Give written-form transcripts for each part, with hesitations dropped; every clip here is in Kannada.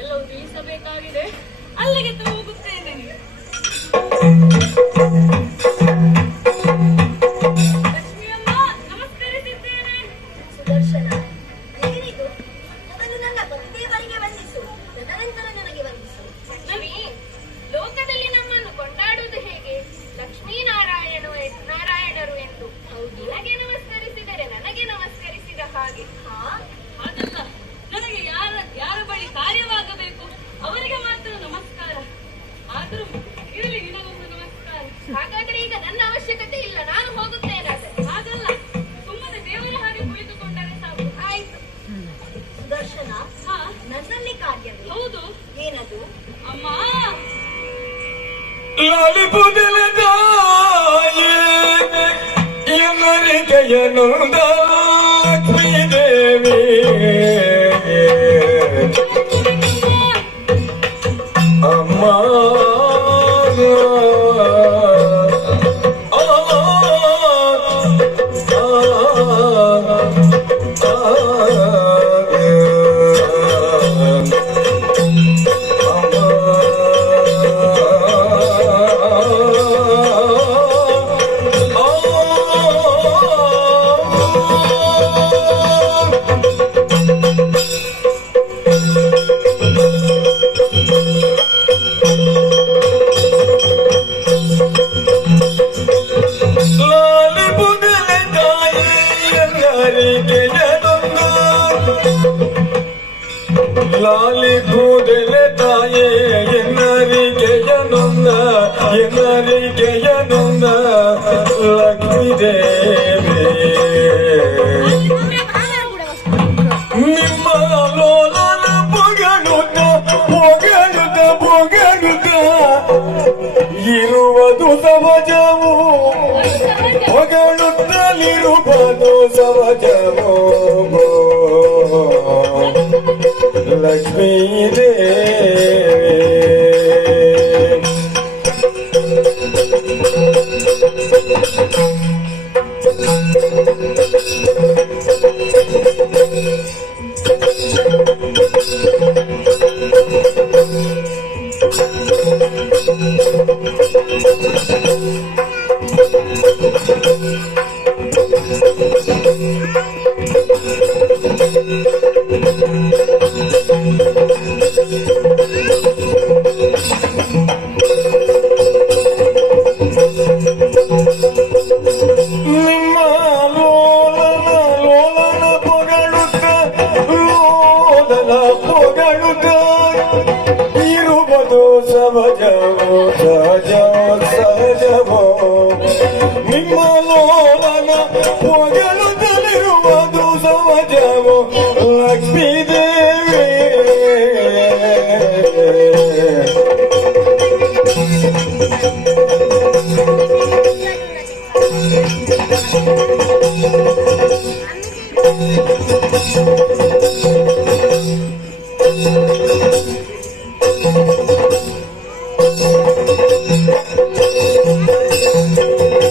ಎಲ್ಲವೂ ತಿಳಿಸಬೇಕಾಗಿದೆ. ಅಲ್ಲಿಗೆ ಹೋಗುತ್ತೇನೆ. ಲಕ್ಷ್ಮಿಯಮ್ಮ, ನಮಸ್ಕರಿಸಿದ್ದೇನೆ. ಸುದರ್ಶನ, ಏನಿದು? ಮೊದಲು ನನ್ನ ಪತಿದೇವರಿಗೆ ವಂದಿಸು, ತದನಂತರ ನನಗೆ ವಂದಿಸು. ಲಕ್ಷ್ಮಿ, ಲೋಕದಲ್ಲಿ ನಮ್ಮನ್ನು ಕೊಂಡಾಡುವುದು ಹೇಗೆ? ಲಕ್ಷ್ಮೀನಾರಾಯಣರು ಎಂದು. ನಿನಗೆ ನಮಸ್ಕರಿಸಿದರೆ ನನಗೆ ನಮಸ್ಕರಿಸಿದ ಹಾಗೆ. ಹಾಗಲ್ಲ, ನನಗೆ ಯಾರ ಬಳಿ ಕಾರ್ಯವಾಗಬೇಕು ಅವರಿಗೆ ಮಾತ್ರ ನಮಸ್ಕಾರ. ಆದರೂ ಇರಲಿ, ನಿನಗೊಂದು ನಮಸ್ಕಾರ. ಹಾಗಾದ್ರೆ ಈಗ ನನ್ನ ಅವಶ್ಯಕತೆ ಇಲ್ಲ, ನಾನು ಹೋಗುತ್ತೇನೆ. ಹಾಗಲ್ಲ, ಸುಮ್ಮನೆ ದೇವರ ಹಾಗೆ ಕುಳಿತುಕೊಂಡರೆ ಸಾಕು. ಆಯ್ತು. ಸುದರ್ಶನ, ನನ್ನಲ್ಲಿ ಕಾರ್ಯವೇ? ಹೌದು. ಏನದು? ಅಮ್ಮ, ಲಕ್ಷ್ಮೀ ದೇವಿ ಅಮ್ಮ ಲಾಲಿ ಕೂದಲೆ ತಾಯೇ ಎನ್ನರಿಗೆಯನೊಂದ ಲಕ್ಷ್ಮೀ ದೇವಿ ನಿಮ್ಮ ಲೋಲನ ಪೊಗಳುತ್ತ ಇರುವುದು ಸಹಜವು, ಹೊಗಳುತ್ತಲಿರುವುದು ಸಹಜವು. ಲಕ್ಷ್ಮೀ ದೇವಿ ನಿಮ್ಮ ಲೋಲನ ಪೊಗಳುತ್ತ ಇರುವುದು ಸಹಜವೋ ನಿಮ್ಮ ಲೋಲನ ಪೊಗಳುತ್ತಲಿರುವುದು ಸಹಜವೋ. ಲಕ್ಷ್ಮೀ ದೇವಿ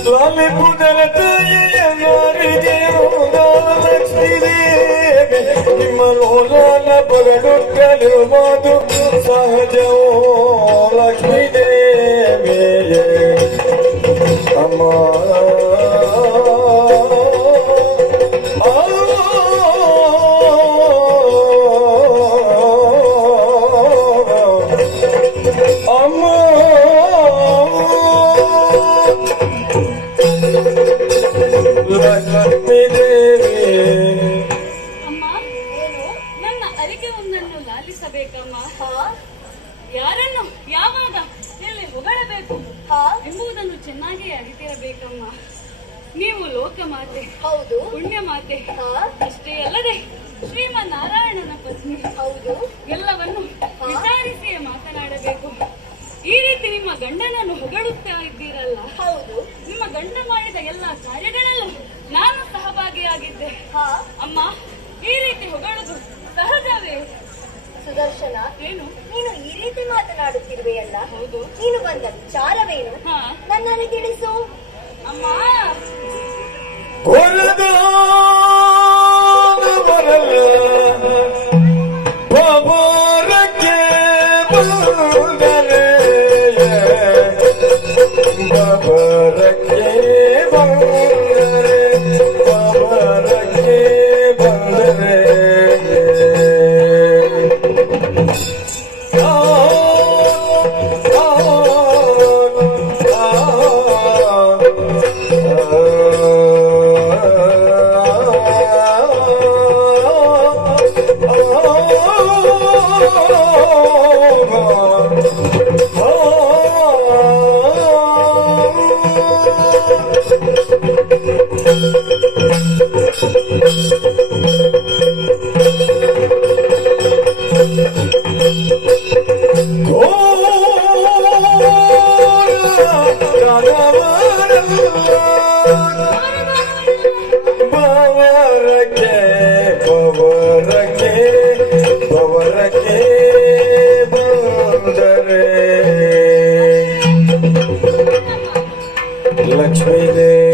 ಲಾಲಿ ಕೂದಲ ತಾಯಿಯ ನಾರಿಗೆ ಯಾವಾಗ ಎಲ್ಲಿ ಹೊಗಳಬೇಕು ಹಾ ಎಂಬುದನ್ನು ಚೆನ್ನಾಗಿ ಅರಿತಿರಬೇಕಮ್ಮ. ನೀವು ಲೋಕಮಾತೆ, ಹೌದು. ಪುಣ್ಯ ಮಾತೆ, ಹಾ ಅಷ್ಟೇ ಅಲ್ಲದೆ ಶ್ರೀಮನ್ನಾರಾಯಣನ ಪತ್ನಿ. ಹೌದು. ಎಲ್ಲವನ್ನು ವಿಚಾರಿಸಿಯೇ ಮಾತನಾಡಬೇಕು. ಈ ರೀತಿ ನಿಮ್ಮ ಗಂಡನನ್ನು ಹೊಗಳುತ್ತಾ ಇದ್ದೀರಲ್ಲ, ಹೌದು. ನಿಮ್ಮ ಗಂಡ ಮಾಡಿದ ಎಲ್ಲ ಕಾರ್ಯಗಳಲ್ಲೂ ನಾನು ಸಹಭಾಗಿಯಾಗಿದ್ದೆ. ಹಾ ಅಮ್ಮ, ಈ ರೀತಿ ಹೊಗಳುದು ಸಹಜವೇ? ಸುದರ್ಶನ, ಏನು? ನೀನು ಈ ರೀತಿ ಮಾತನಾಡುತ್ತಿರುವೆಯಲ್ಲ, ಹೌದು. ನೀನು ಬಂದ ವಿಚಾರವೇನು ಹಾ ನನ್ನಲ್ಲಿ ತಿಳಿಸು. ಅಮ್ಮ, ಕೊರದಾದವರಲ್ಲ ಬಬರಕ್ಕೆ ಬಂದರೆ ಬಬರಕ್ಕೆ ಬಂದರೆ ಬಬರಕ್ಕೆ ಬಂದರೆ ಬವರಕ್ಕೆ ಬಂದರೆ ಲಕ್ಷ್ಮೀ ದೇವಿ